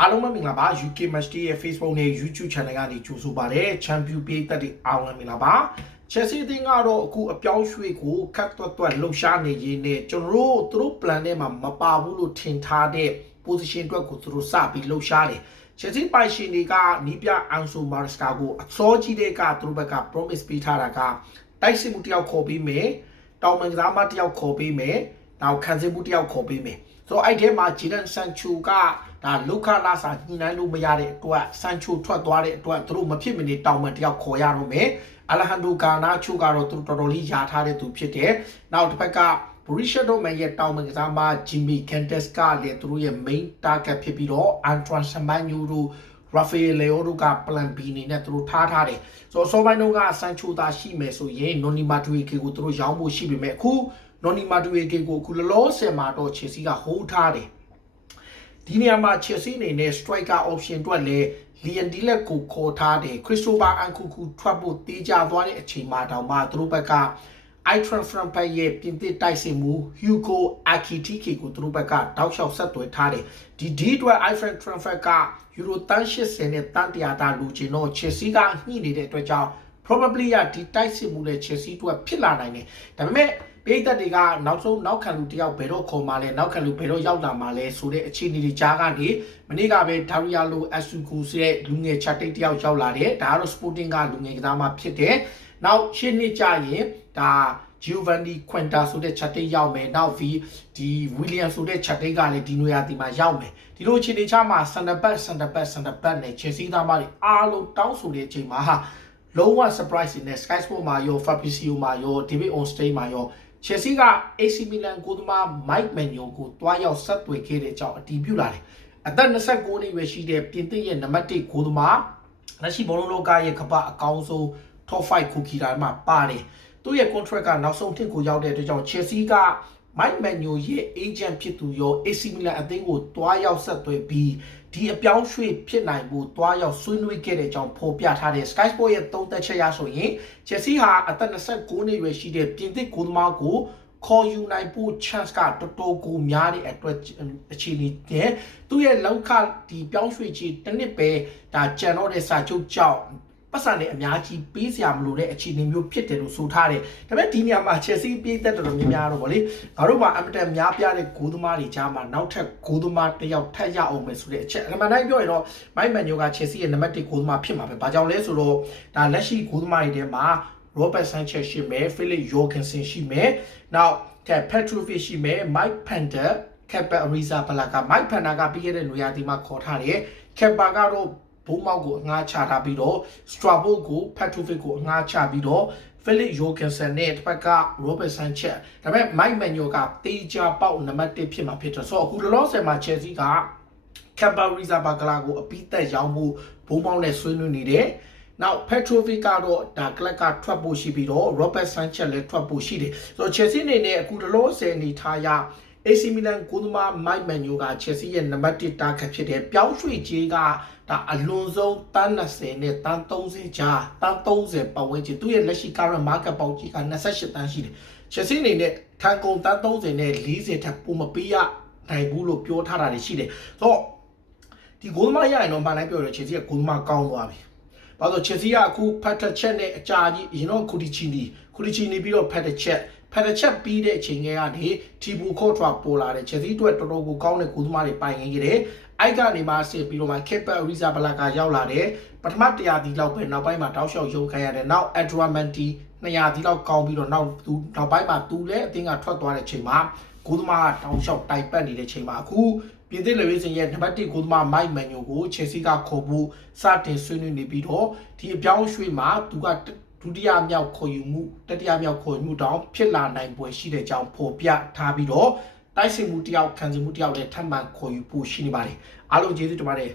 အားလုံးပဲမင်္ဂလာပါ UK Match Day ရဲ့ Facebook နဲ့ YouTube Channel ကနေကြိုဆိုပါရစေ။ Champion ပြည်သက်တွေအားလုံးမင်္ဂလာပါ။ Chelsea အသင်းကတော့အခုအပြောင်းရွှေ့ကိုခတ်တွတ်တွတ်လှုပ်ရှားနေရင်းနဲ့ကျွန်တော်တို့သူတို့ plan ထဲမှာမပါဘူးလို့ထင်ထားတဲ့ position အတွက်ကိုသူတို့စပြီးလှုပ်ရှားတယ်။ Chelsea ပိုင်ရှင်တွေကနီးပြ Ansu Maresca ကိုအစောကြီးတဲ့ကသူတို့ဘက်က promise ပေးထားတာကတိုက်စစ်မှုတယောက်ခေါ်ပြီးမယ်။တောင်မန်ကစားမတယောက်ခေါ်ပြီးမယ်။ နောက်ခံစစ်မှုတယောက်ခေါ်ပြီးမယ်။ဆိုတော့အဲ့ထဲမှာ Jadon Sancho ကဒါလုခလာစာညှိနှိုင်းလို့မရတဲ့အတွက်ဆန်ချိုထွက်သွားတဲ့အတွက်သူတို့မဖြစ်မနေတောင်းမှတယောက်ခေါ်ရတော့မယ်အလဟန်ဒိုကာနာချိုကတော့သူတော်တော်လေးယာထားတဲ့သူဖြစ်တယ်နောက်တစ်ဖက်က Borussia Dortmund ရဲ့တောင်းမှကစားမ Jimmy Cantes ကလည်းသူတို့ရဲ့ main target ဖြစ်ပြီးတော့ Antoine Semenyo တို့ Rafael Leo တို့က plan B အနေနဲ့သူတို့ထားထားတယ်ဆိုတော့စောပိုင်းတုန်းကဆန်ချိုသာရှိမယ်ဆိုရင် Noni Madueke ကိုသူတို့ရောင်းဖို့ရှိပေမဲ့အခု Noni Madueke ကိုအခုလောလောဆယ်မှာတော့ Chelsea က hold ထားတယ်ဒီနေရာမှာ Chelsea အနေနဲ့ striker option အတွက်လည်း Liam Delap ကိုခေါ်ထားတယ် Christopher Nkunku ထွက်ဖို့တေးကြသွားတဲ့အချိန်မှာတောင်မှသူတို့ဘက်က Itran Frampay ရဲ့ပြင်သစ်တိုက်စစ်မှု Hugo Akitike ကိုသူတို့ဘက်ကတောက်လျှောက်ဆက်သွယ်ထားတယ်ဒီဒီအတွက် Itran Frampay က Euro 80နဲ့တန်တရာတာလူချင်တော့ Chelsea ကညှိနေတဲ့အတွက်ကြောင့် probably ရဒီတိုက်စစ်မှုနဲ့ Chelsea အတွက်ဖြစ်လာနိုင်တယ်ဒါပေမဲ့ ပိတ်သက်တွေကနောက်ဆုံးနောက်ခံလူတယောက်ဘယ်တော့ခေါ်မှလဲနောက်ခံလူဘယ်တော့ရောက်လာမှလဲဆိုတဲ့အခြေအနေတွေကြားကနေမနေ့ကပဲဒါရီယာလိုအဆူကူဆိုတဲ့လူငယ်ချက်တိတ်တယောက်ရောက်လာတယ်ဒါကတော့ Sporting ကလူငယ်ကစားမှဖြစ်တယ်နောက်ရှင်းနှစ်ကြရင်ဒါ Giovanni Quinta ဆိုတဲ့ချက်တိတ်ရောက်မယ်နောက် V ဒီ William ဆိုတဲ့ချက်တိတ်ကလည်းဒီနွေရာသီမှာရောက်မယ်ဒီလိုအခြေအနေချမှာ center back center back center back နဲ့ Chelsea သားမတွေအားလုံးတောင်းဆိုတဲ့အချိန်မှာဟာလုံးဝ surprise နဲ့ Sky Sport မှာရော Fabrizio မှာရော David Ornstein မှာရော Chelsea က AC Milan ကိုသမား Mike Maignan ကိုတွားရောက်ဆက်သွယ်ခဲ့တဲ့အကြောင်းအတည်ပြုလာတယ်။အသက်29နှစ်ရွယ်ရှိတဲ့ပြင်သစ်ရဲ့နံပါတ်1ကိုသမားလက်ရှိဘောလုံးလောကရဲ့ကပအကောင်းဆုံး top 5ခုခီတာမှာပါတယ်။သူ့ရဲ့ contract ကနောက်ဆုံးနှစ်ကိုရောက်တဲ့အတွက်ကြောင့် Chelsea က Mike Maignan ရဲ့ agent ဖြစ်သူရော AC Milan အသင်းကိုတွားရောက်ဆက်သွယ်ပြီး ဒီအပြောင်းရွှေ့ဖြစ်နိုင်ဖို့တွားရောက်ဆွေးနွေးခဲ့တဲ့အကြောင်းဖော်ပြထားတဲ့ Sky Sport ရဲ့သုံးသက်ချက်ရဆိုရင် Chelsea ဟာအသက်29နှစ်ရွယ်ရှိတဲ့ပြင်သစ်ကိုသမားကိုခေါ်ယူနိုင်ဖို့ chance ကတော်တော်ကိုများတဲ့အတွက်အခြေအနေနဲ့သူ့ရဲ့လောက်ခဒီပြောင်းရွှေ့ခြင်းတစ်နှစ်ပဲဒါကြံတော့တဲ့စာချုပ်ကြောင့် ပတ်စံနဲ့အများကြီးပေးစရာမလိုတဲ့အခြေအနေမျိုးဖြစ်တယ်လို့ဆိုထားတယ်။ဒါပေမဲ့ဒီနေရာမှာ Chelsea ပြည်သက်တော်တော်များများတော့ဗောလေ။ငါတို့မှာအမတန်များပြားတဲ့ဂိုးသမားတွေကြားမှာနောက်ထပ်ဂိုးသမားတစ်ယောက်ထပ်ရအောင်မယ်ဆိုတဲ့အချက်အမှန်တိုင်းပြောရင်တော့ Mike Manuel က Chelsea ရဲ့နံပါတ်1ဂိုးသမားဖြစ်မှာပဲ။ဘာကြောင့်လဲဆိုတော့ဒါလက်ရှိဂိုးသမားတွေထဲမှာ Robert Sanchez ရှိမယ် Philip Jorgensen ရှိမယ်နောက် Petrovic ရှိမယ် Mike Pender Kepa Arrizabalaga Mike Pender ကပြီးခဲ့တဲ့လူရတီမှာခေါ်ထားတယ် Kepa ကတော့ ဘုံမောက်ကိုအငှားချထားပြီးတော့ Strabo ကို Petrovic ကိုအငှားချပြီးတော့ Philip Jorgensen နဲ့တစ်ဖက်က Robert Sanchez ဒါပေမဲ့ Mike Manuel ကတေးကြပေါက်နံပါတ်1ဖြစ်မှာဖြစ်တယ်ဆိုတော့အခုလောလောဆယ်မှာ Chelsea က Kepa Arrizabalaga ကိုအပိသက်ရောင်းဖို့ဘုံမောက်နဲ့ဆွေးနွေးနေတယ်နောက် Petrovic ကတော့ဒါကလပ်ကထွက်ဖို့ရှိပြီးတော့ Robert Sanchez လည်းထွက်ဖို့ရှိတယ်ဆိုတော့ Chelsea အနေနဲ့အခုတလောဆယ်အနေထားရ AC Milan ကိုသမား Mike Manuel က Chelsea ရဲ့နံပါတ်1 target ဖြစ်တယ်ပြောင်းရွှေ့ခြင်းကဒါအလွန်ဆုံးတန်း20နဲ့တန်း30ကြားတန်း30ပတ်ဝန်းကျင်သူ့ရဲ့လက်ရှိ current market ပေါက်ကြီးက28တန်းရှိတယ် Chelsea အနေနဲ့ခံကုန်တန်း30နဲ့40ထပ်ပိုမပေးရနိုင်ဘူးလို့ပြောထားတာတွေရှိတယ်ဆိုတော့ဒီဂိုးမရရင်တော့မှန်တိုင်းပြောရ Chelsea ကဂိုးမကောင်းသွားပြီ။ဘာလို့ Chelsea ကအခုဖတ်တစ်ချက်နဲ့အကြာကြီးရင်တော့ကူတီချီနီကူတီချီနီပြီးတော့ဖတ်တစ်ချက် ဖတ်တစ်ချက်ပြီးတဲ့အချိန်ကနေတီဘူခေါ့ထွာပေါ်လာတဲ့ Chelsea အတွက်တော်တော်ကိုကောင်းတဲ့ဂိုးသမားတွေပိုင်နေကြတယ်။အိုက်ကနေမှဆက်ပြီးတော့မှ Kepa Arrizabalaga ရောက်လာတယ်။ပထမ100ဒီလောက်ပဲနောက်ပိုင်းမှာတောက်လျှောက်ရုံခံရတယ်။နောက် Adramanti 200ဒီလောက်ကောင်းပြီးတော့နောက်သူနောက်ပိုင်းမှာသူလည်းအသင်းကထွက်သွားတဲ့ချိန်မှာဂိုးသမားကတောင်လျှောက်တိုက်ပတ်နေတဲ့ချိန်မှာအခုပြင်သစ်လေဝိစင်ရဲ့နံပါတ်1ဂိုးသမား Mike Manuel ကို Chelsea ကခေါ်ဖို့စတင်ဆွေးနွေးနေပြီးတော့ဒီအပြောင်းရွှေ့မှာသူက ဒုတိယမြောက်ခေါ်ယူမှုတတိယမြောက်ခေါ်ယူမှုတောင်ဖြစ်လာနိုင်ပွဲရှိတဲ့ကြောင်းဖော်ပြထားပြီးတော့တိုက်စစ်မှုတယောက်ခံစစ်မှုတယောက်လည်းထပ်မံခေါ်ယူဖို့ရှိနေပါတယ်အားလုံးကျေးဇူးတင်ပါတယ်